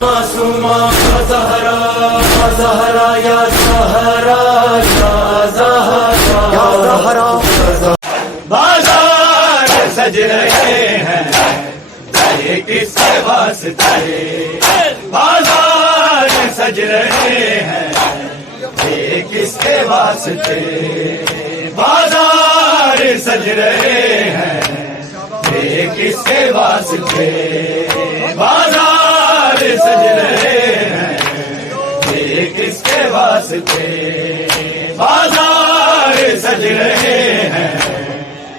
मासूमा ज़हरा ज़हरा या ज़हरा या ज़हरा बाजार सज रहे हैं ये किसके वास्ते बाजार सज रहे हैं ये किसके वास्ते बाजार सज रहे हैं ये किसके वास्ते बाजार सज रहे हैं ये किसके वास्ते बाजार सज रहे हैं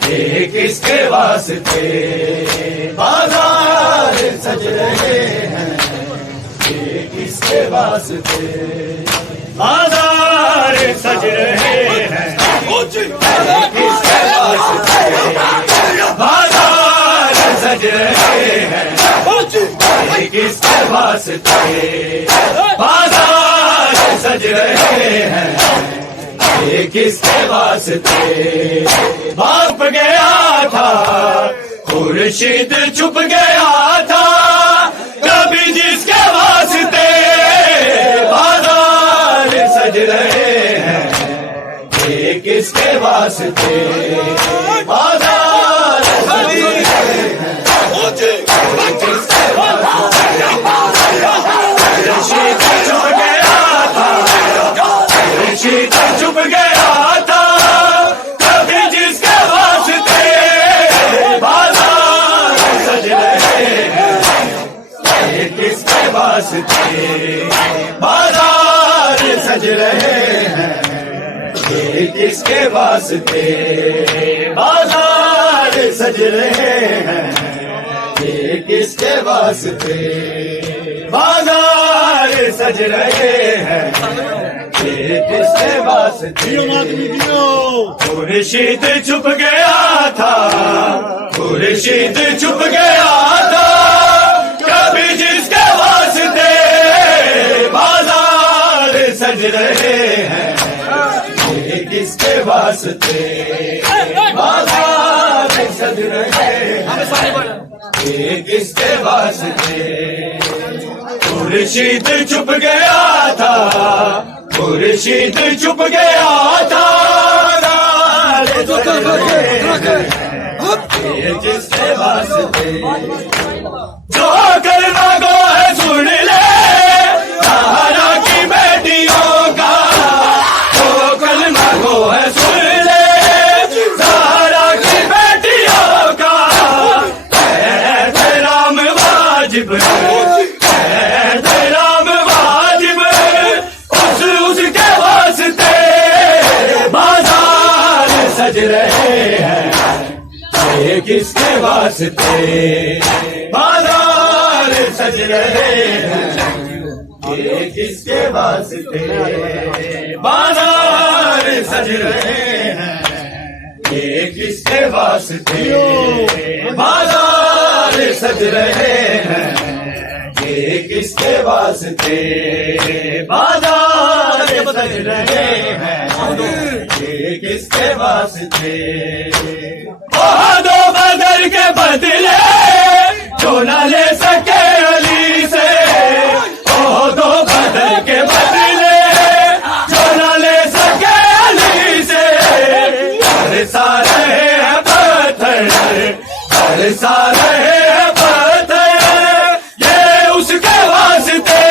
ये किसके वास्ते बाजार सज रहे हैं ये किसके वास्ते बाजार सज रहे हैं किसके वास्ते बाजार सज रहे हैं किसके वास्ते बाजार सज रहे हैं ये किसके वास्ते बाप गया था खुर्शीद छुप गया था कभी जिसके वास्ते बाजार सज रहे हैं ये किसके वास्ते बाजार सज रहे हैं किसके चुप गया था कभी जिसके वास्ते बाजार सज रहे हैं ये किसके वास्ते बाजार सज रहे हैं ये किसके वास्ते बाजार सज रहे हैं ये किसके वास्ते बाजार सज रहे हैं ये किसके वास्ते खुर्शीद छुप गया था खुर्शीद छुप गया था कभी जिसके वास्ते बाजार सज रहे हैं ये किसके वास्ते बाजार सज रहे हैं ये किसके वास्ते खुर्शीद छुप गया था खुर्शीद छुप गया था ये जिसके वास्ते जो करना गो है सुन ले सहारा की बेटियों का जो करना गो है सुन ले सहारा की बेटियों का राम वाजिब राम वाजिब उसके वास्ते बाजार सज रहे हैं ये किसके वास्ते बाजार सज रहे हैं ये किसके वास्ते बाजार सज रहे हैं ये किसके वास्ते बाजार सज रहे हैं ये किसके वास्ते बाजार सज रहे हैं ये किसके वास्ते दो बदर के बदले जो न ले सके अली से दो बदर के बदले जो न ले सके अली से बरसा रहे हैं पत्थर बरसा रहे हैं पत्थर ये उसके वास्ते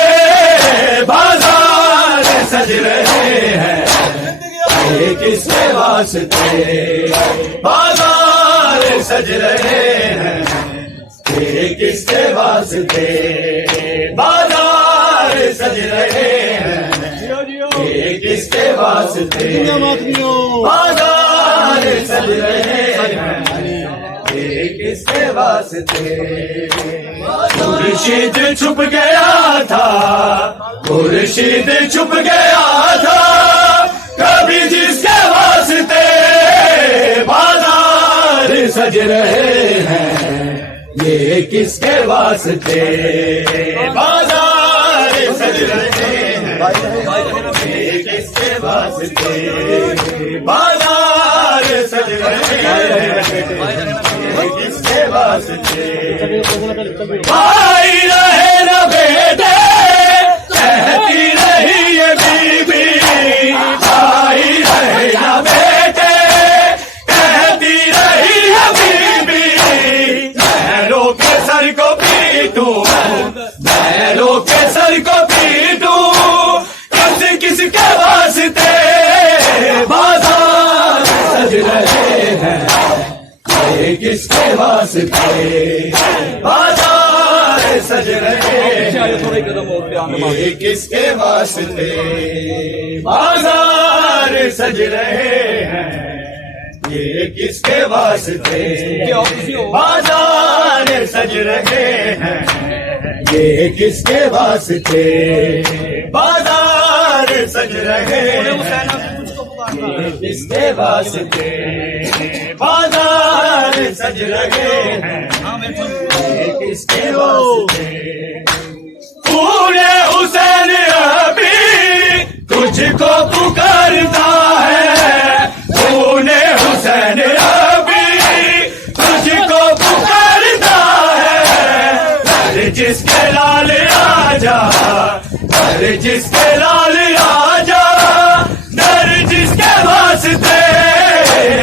बाजार सज रहे हैं ये किसके वास्ते बाजार सज रहे हैं ये किसके वास्ते बाजार सज रहे हैं ये किसके वास्ते बाजार सज रहे हैं ये किसके वास्ते खुर्शीद छुप गया था खुर्शीद छुप गया था कभी जिसके वास्ते बाजार सज रहे हैं ये किसके वास्ते बाजार सज रहे हैं ये किसके वास्ते बाजार सज रहे हैं किसके वास्ते भाई रहे न बेटे कहती रही ये बीबी भाई रहे न बेटे कहती रही ये बीबी बैलों के सर को पीटूं बैलों के सर को पीटूं किसके वास्ते बाजार सज रहे हैं ये किसके वास्ते बाजार सज रहे हैं ये किसके वास्ते बाजार सज रहे हैं ये किसके वास्ते बाजार सज रहे हैं ये किसके वास्ते बाजार सज रहे हैं ये किसके वास्ते बाजार सज रहे हैं ये किसके वास्ते पूरे हुसैन अभी तुझको पुकारता है पूरे हुसैन अभी तुझको पुकारता है जिसके लाल आजा अरे जिसके लाल आजा दर जिसके वास्ते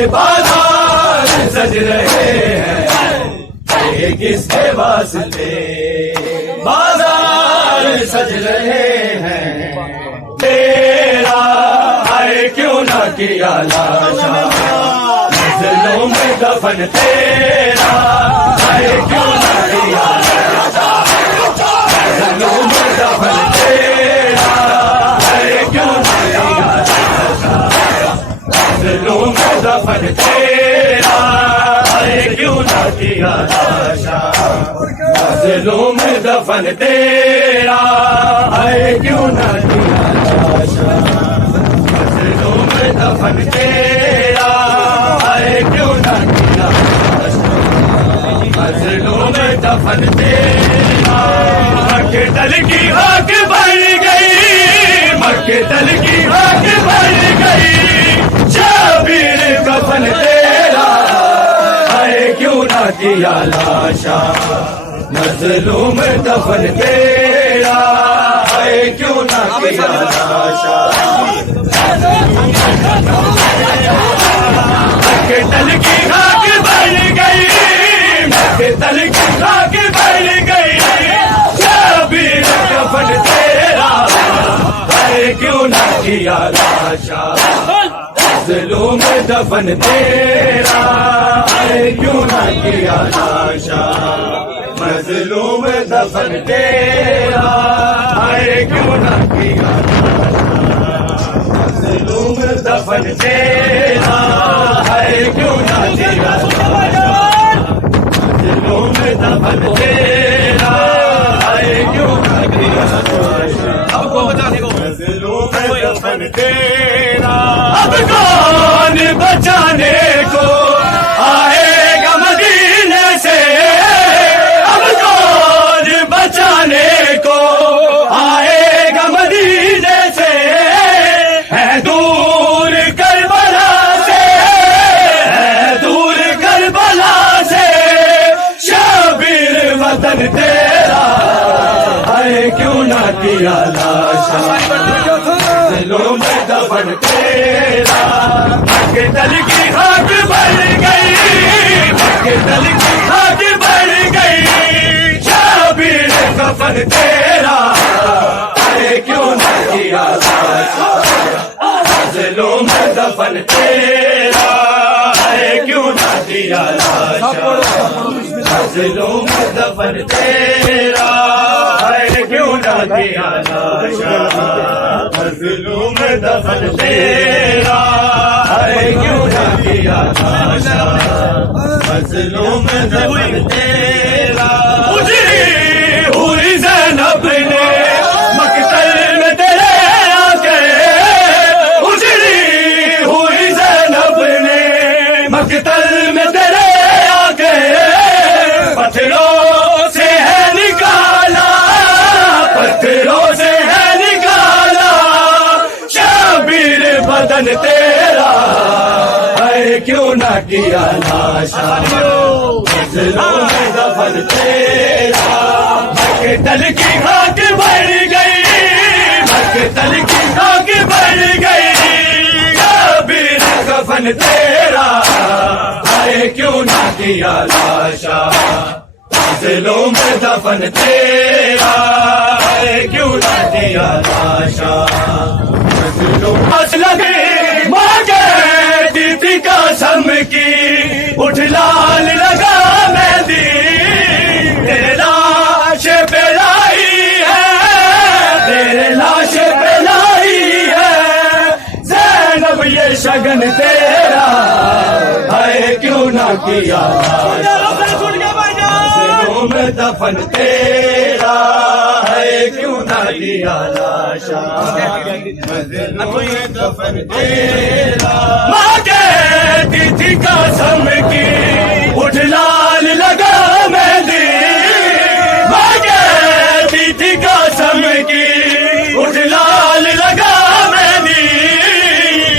बाजार सज रहे हैं ये किसके वास्ते बाजार सज रहे हैं तेरा है क्यों ना किया लाशा नज़रों में दफन तेरा है क्यों ना किया लाशा नज़रों में दफन तेरा है क्यों ना किया लाशा नज़रों में दफन तेरा है क्यों ना किया लाशा नज़रों में दफन तेरा है क्यों ना किया लाशा नज़रों में दफन तेरा है क्यों ना किया लाशा नज़रों में दफन तेरा मक्के दल की आग बढ़ गई मक्के दल की आग बढ़ गई शाबिर कफन तेरा है क्यों ना किया लाशा नज़रों में दफन तेरा है क्यों ना किया लाशा मक्के दल की आग बढ़ गई मक्के दल की आग बढ़ गई शाबिर कफन तेरा है क्यों ना किया लाशा नज़रों में दफन तेरा है क्यों ना किया लाशा नज़रों में दफन तेरा है क्यों ना किया नज़रों में दफन तेरा है क्यों ना किया नज़रों में दफन तेरा है क्यों ना किया नज़रों में दफन तेरा अब कौन बचाने को आएगा मदीने से अब कौन बचाने को आएगा मदीने से है दूर करबला से है दूर करबला से शाबिर वतन तेरा है क्यों ना किया लाशा दिलों में दफन तेरा मक्के दल की आग बढ़ गई मक्के दल की आग बढ़ गई शाबिर कफन तेरा है क्यों ना किया लाशा दिलों में दफन तेरा है क्यों ना किया लाशा दिलों में दफन तेरा है क्यों ना किया लाशा नज़रों में दफन तेरा है क्यों ना किया लाशा नज़रों में दफन तेरा हुई ज़ैनब ने मक्तल में तेरे आके उजड़ी हुई ज़ैनब ने मक्तल में तेरे आके पत्थरों से है निकाला पत्थरों से है निकाला शाबिर बदन तेरा है क्यों ना किया लाशा मजलों में दफन तेरा मकतल की खाक बढ़ गई मकतल की खाक बढ़ गई शाबिर कफन तेरा हाय क्यों ना किया लाशा मजलों में दफन तेरा हाय क्यों ना किया लाशा लगे मांगे दीदी कसम की उठ लाल लगा मेहंदी तेरे लाश पे लाई है तेरे लाश पे लाई है ज़ैनब ये शगन तेरा हाय क्यों ना किया मजलों में दफन तेरा है क्यों ना लिया लाशा मजलों में दफन तेरा माँ कहती थी कसम की उठ लाल लगा मेहंदी माँ कहती थी कसम की उठ लाल लगा मेहंदी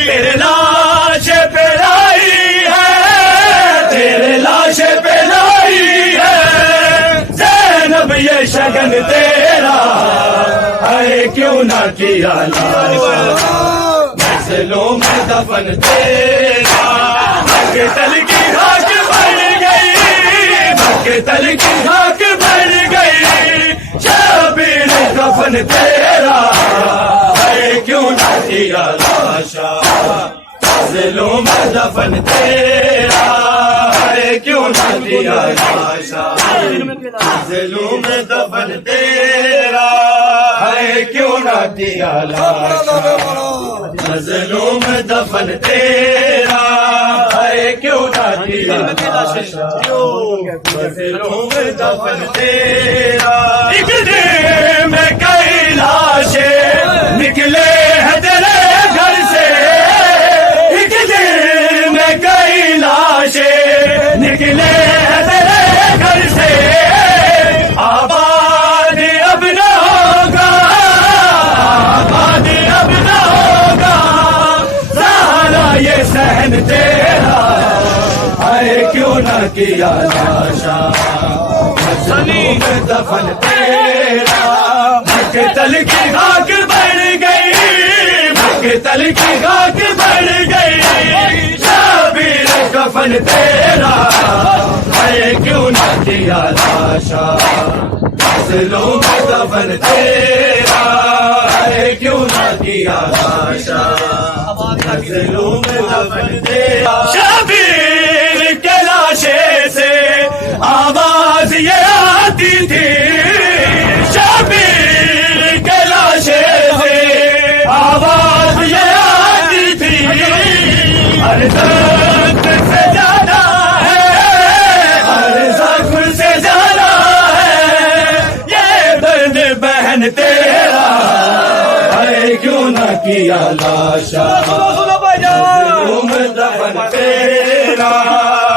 तेरे लाश पे लाई है तेरे लाश पे लाई है ज़ैनब ये शगन तेरा है क्यों ना किया लाशा मजलों में दफन तेरा मकतल की खाक बढ़ गई मकतल की खाक बढ़ गई शाबिर कफन तेरा है क्यों ना किया लाशा मजलों में दफन तेरा है क्यों ना किया लाशा मजलों में दफन तेरा है क्यों ना किया लाशा मजलों में दफन तेरा है क्यों ना किया लाशा मजलों में दफन तेरा एक दिन में कई लाशें निकले हैं तेरे घर से एक दिन में कई लाशें निकले हैं तेरे घर से आबाद अब न होगा आबाद अब न होगा सहारा ये सहन तेरा है क्यों ना किया लाशा मजलों में दफन तेरा मकतल की खाक बढ़ गई मकतल की खाक बढ़ गई शाबिर कफन तेरा है क्यों ना किया लाशा मजलों में दफन तेरा है क्यों ना किया लाशा मजलों में दफन तेरा शाबिर के लाशे से आवाज ये आती थी शाबिर के लाशे से आवाज ये आती थी हर दर्द से जाना है हर जख्म से जाना है ये दर्द बहन तेरा है क्यों ना किया लाशा मजलों में दफन तेरा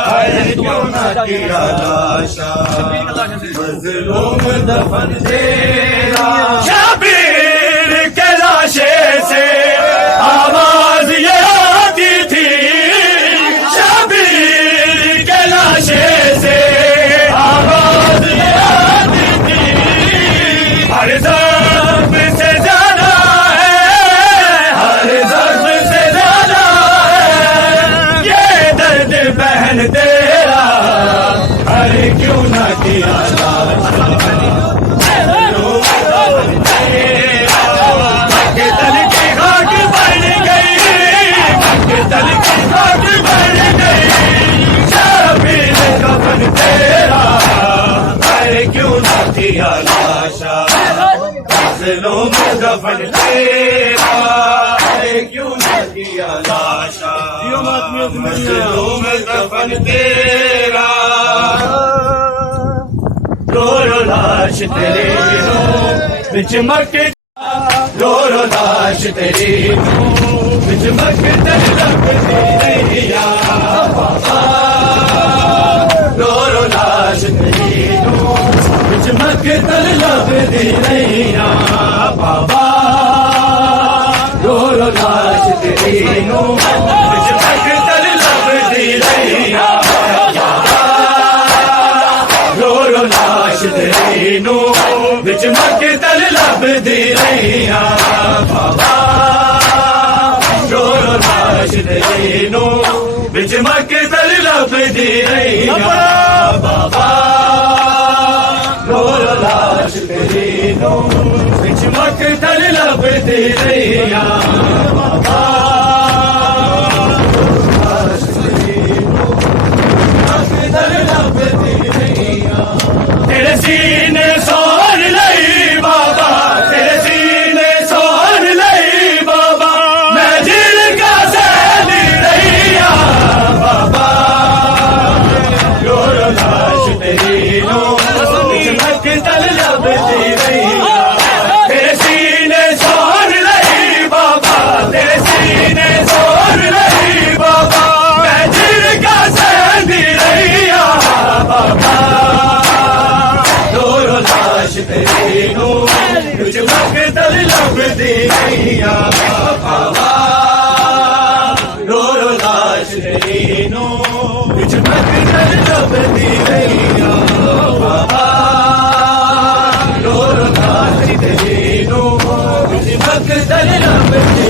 है क्यों ना किया लाशा मजलों में दफन तेरा शाबिर के लाशे से आवाज ये आती थी शाबिर के लाशे से आवाज ये आती थी हर जख्म से जाना है हर जख्म से जाना है ये दर्द बहन तेरा अरे क्यों ना किया लाशा मजलों में दफन तेरा मकतल की खाक बढ़ गई मकतल की खाक बढ़ गई शाबिर कफन तेरा अरे क्यों ना किया लाशा मजलों में दफन तेरा अरे क्यों ना किया लाशा मजलों में दफन तेरा रो रो लाश तेरी रो बिच मक्के रो रो लाश तेरी रो बिच मक्के लगती बाबा रो रो लाश तेरी रो बिच मक्के लगती बाबा रो रो लाश तेरी रो बिच मक्के लगती ਵਿੱਚ ਮਕਤਲ ਲੱਭਦੀ ਰਹੀਆਂ ਬਾਬਾ ਰੋਲ ਲਾਸ਼ ਤੇਰੀ ਨੂੰ ਵਿੱਚ ਮਕਤਲ ਲੱਭਦੀ ਰਹੀਆਂ ਬਾਬਾ ਰੋਲ ਲਾਸ਼ ਤੇਰੀ ਨੂੰ ਵਿੱਚ ਮਕਤਲ ਲੱਭਦੀ ਰਹੀਆਂ ਬਾਬਾ ਲਾਸ਼ ਤੇਰੀ ਨੂੰ ਮਕਤਲ ਲੱਭਦੀ ਰਹੀਆਂ ਤੇਰੇ ਸੀਨੇ ਸੋਹਣ ਲਈ ਬਾਬਾ ਤੇਰੇ ਸੀਨੇ ਸੋਹਣ ਲਈ ਬਾਬਾ ਮੈਂ ਜਿਲ ਕਾ ਸਹਿਦੀ ਰਹੀਆਂ ਬਾਬਾ ਰੋਲ ਲਾਸ਼ ਤੇਰੀ ਨੂੰ ਮਕਤਲ ਲੱਭਦੀ ਰਹੀਆਂ ਤੇਰੇ ਸੀਨੇ ਸੋਹਣ ਲਈ ਬਾਬਾ ਤੇਰੇ ਸੀਨੇ ਸੋਹਣ ਲਈ ਬਾਬਾ ਮੈਂ ਜਿਲ ਕਾ ਸਹਿਦੀ ਰਹੀਆਂ ਬਾਬਾ ਲਾਸ਼ ਤੇਰੀ ਨੂੰ ਵਿੱਚ ਮਕਤਲ ਲੱਭਦੀ ਰਹੀਆਂ ਬਾਬਾ ਰੋਲ ਲਾਸ਼ ਤੇਰੀ ਨੂੰ ਵਿੱਚ ਮਕਤਲ ਲੱਭਦੀ ਰਹੀਆਂ ਬਾਬਾ ਰੋਲ ਲਾਸ਼ ਤੇਰੀ ਨੂੰ ਵਿੱਚ ਮਕਤਲ ਲੱਭਦੀ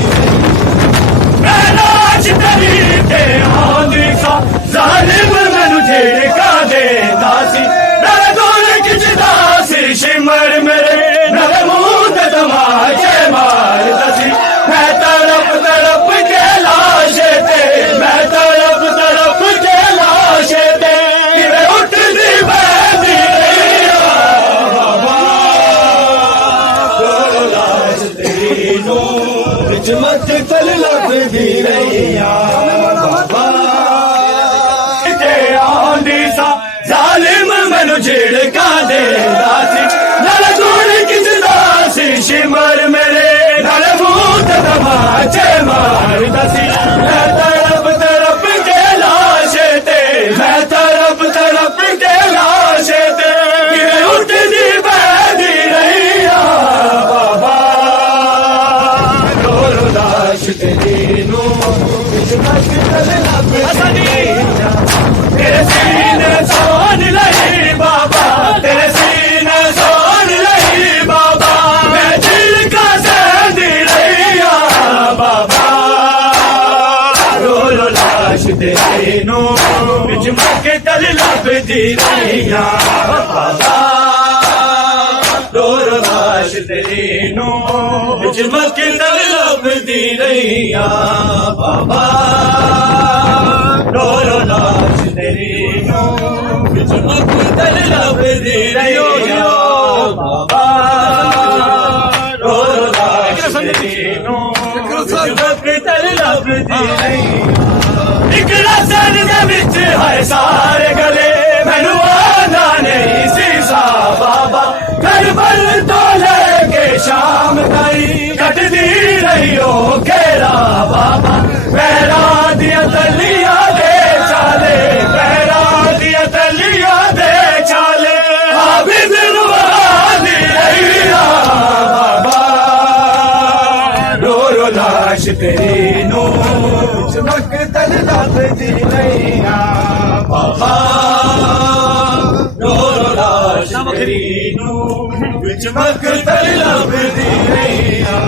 ਮੈਂ ਲਾਸ਼ ਤੇਰੀ ਤੇ ਆਉਂਦੀ ਸਾਂ ਜ਼ਾਲਿਮ ਮੈਨੂੰ ਝਿੜਕਾਂ ਦੇਂਦਾ ਸੀ शिमर मेरे नवे मुंह ते तमाचे मारदा सी मैं तड़प के लाश ते मैं तड़प के लाश ते किवे उठदी बहदी बाबा लाश तेरी नूं विच मकतल लभदी रहिया बाबा ते आंदी सा ਜ਼ਾਲਿਮ ਮੈਨੂੰ ਝਿੜਕਾਂ ਦੇਂਦਾ ਸੀ ਨਾਲ ਗੋਲੀ ਖਿੱਚਦਾ ਸੀ ਸ਼ਿਮਰ ਮੇਰੇ ਨਾਲ ਮੂੰਹ ਤੇ ਤਮਾਚੇ ਮਾਰਦਾ ਸੀ ਮੈਂ ਤੜਪ ਕੇ ਲਾਸ਼ ਤੇ ਮੈਂ ਤੜਪ ਕੇ ਲਾਸ਼ ਤੇ ਕਿਵੇਂ ਉੱਠਦੀ ਬਹਿਦੀ ਰਹੀਆਂ ਬਾਬਾ ਰੋਲ ਲਾਸ਼ ਤੇਰੀ ਨੂੰ ਵਿੱਚ ਮਕਤਲ ਲੱਭਦੀ ਰਹੀਆਂ ਤੇਰੇ ਸੀਨੇ ਸੋਹਣ ਲਈ ਬਾਬਾ ਤੇਰੇ ਸੀਨੇ ਸੋਹਣ ਲਈ ਬਾਬਾ ਮੈਂ ਦਿਲ ਕਾ ਸਹਿਦੀ ਰਹੀਆਂ ਬਾਬਾ ਰੋਲ ਲਾਸ਼ ਤੇਰੀ ਨੂੰ ਵਿੱਚ ਮਕਤਲ ਲੱਭਦੀ ਰਹੀਆਂ ਬਾਬਾ ਰੋਲ ਲਾਸ਼ ਤੇਰੀ ਨੂੰ ਵਿੱਚ ਮਕਤਲ ਲੱਭਦੀ ਰਹੀਆਂ ਬਾਬਾ ਰੋਲ ਲਾਸ਼ ਤੇਰੀ ਨੂੰ ਵਿੱਚ ਮਕਤਲ ਲੱਭਦੀ ਰਹੀਆਂ ਬਾਬਾ ਰੋਲ ਲਾਸ਼ ਤੇਰੀ ਨੂੰ ਵਿੱਚ ਮਕਤਲ ਲੱਭਦੀ ਰਹੀਆਂ ਇੱਕ ਰਸਨ ਦੇ ਵਿੱਚ ਹੈ ਸਾਰੇ ਗਲੇ ਮੈਨੂੰ ਆਉਂਦਾ ਨਹੀਂ ਸੀ ਸਾ ਬਾਬਾ ਕਰਬਲ ਤੋਂ ਲੈ ਕੇ ਸ਼ਾਮ ਤਾਈਂ ਕੱਟਦੀ ਰਹੀ ਉਹ ਘੇਰਾ ਬਾਬਾ ਪੈਰਾਂ ਦੀਆਂ ਤਲੀਆਂ ਦੇ ਚਾਲੇ ਪੈਰਾਂ ਦੀਆਂ ਤਲੀਆਂ ਦੇ ਚਾਲੇ ਹਾਬਿਬ ਨਵਾਜ਼ੀ ਰਹੀਆਂ ਬਾਬਾ ਰੋ ਲਾਸ਼ ਤੇਰੀ ਨੂੰ ਮਕਤਲ ਲੱਭਦੀ ਰਹੀਆਂ ਬਾਬਾ ਰੋ ਲਾਸ਼ ਤੇਰੀ ਨੂੰ ਵਿੱਚ ਮਕਤਲ ਲੱਭਦੀ ਰਹੀਆਂ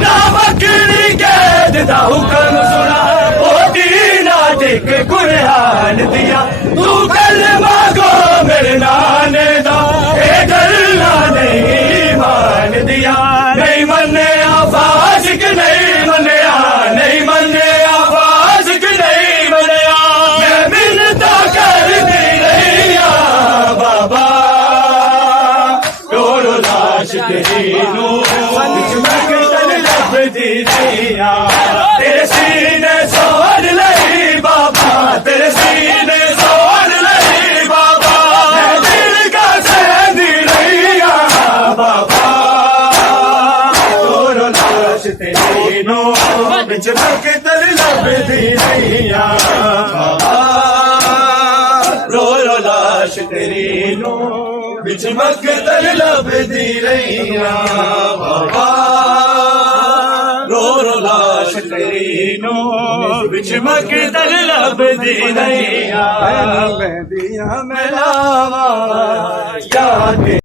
ਨਾ ਬੱਕਰੀ ਕੈਦ ਦਾ ਹੁਕਮ ਸੁਣਾ ਓਟੀ ਨਾ ਟਿਕ ਕੁਰਆਨ ਦੀਆਂ ਤੂੰ ਕਲਮਾ ਗੋ ਮੇਰੇ ਨਾਨੇ ਦਾ ਇਹ ਗੱਲਾਂ ਨਹੀਂ ਮੰਨਦੀਆਂ ਨਹੀਂ ਮੰਨਿਆ ਫਾਸਿਕ ਨਹੀਂ ਮੰਨਿਆ ਨਹੀਂ ਮੰਨਿਆ ਫਾਸਿਕ ਨਹੀਂ ਮੰਨਿਆ ਮੈਂ ਮਿੰਨਤਾਂ ਕਰਦੀ ਰਹੀਆਂ ਬਾਬਾ ਰੋਲ ਲਾਸ਼ ਤੇਰੀ ਨੂੰ ਵਿੱਚ ਮਕਤਲ ਲੱਭਦੀ ਰਹੀਆਂ ਤੇਰੇ ਸੀਨੇ ਸੋਹਣ ਲਈ ਬਾਬਾ ਤੇਰੇ ਸੀਨੇ ਸੋਹਣ ਲਈ ਬਾਬਾ ਮੈਂ ਦਿਲ ਕਾ ਸਹਿਦੀ ਰਹੀਆਂ ਬਾਬਾ ਰੋਲ ਲਾਸ਼ ਤੇਰੀ ਨੂੰ ਵਿੱਚ ਮਕਤਲ ਲੱਭਦੀ ਰਹੀਆਂ ਬਾਬਾ ਰੋਲ ਲਾਸ਼ ਤੇਰੀ ਨੂੰ ਵਿੱਚ ਮਕਤਲ ਲੱਭਦੀ ਰਹੀਆਂ ਬਾਬਾ ਰੋ ਲਾਸ਼ ਤੇਰੀ ਨੂੰ ਵਿੱਚ ਮਕਤਲ ਲੱਭਦੀ ਰਹੀਆਂ ਬਹਿੰਦੀਆਂ ਮਲਾਵਾ ਯਾਦ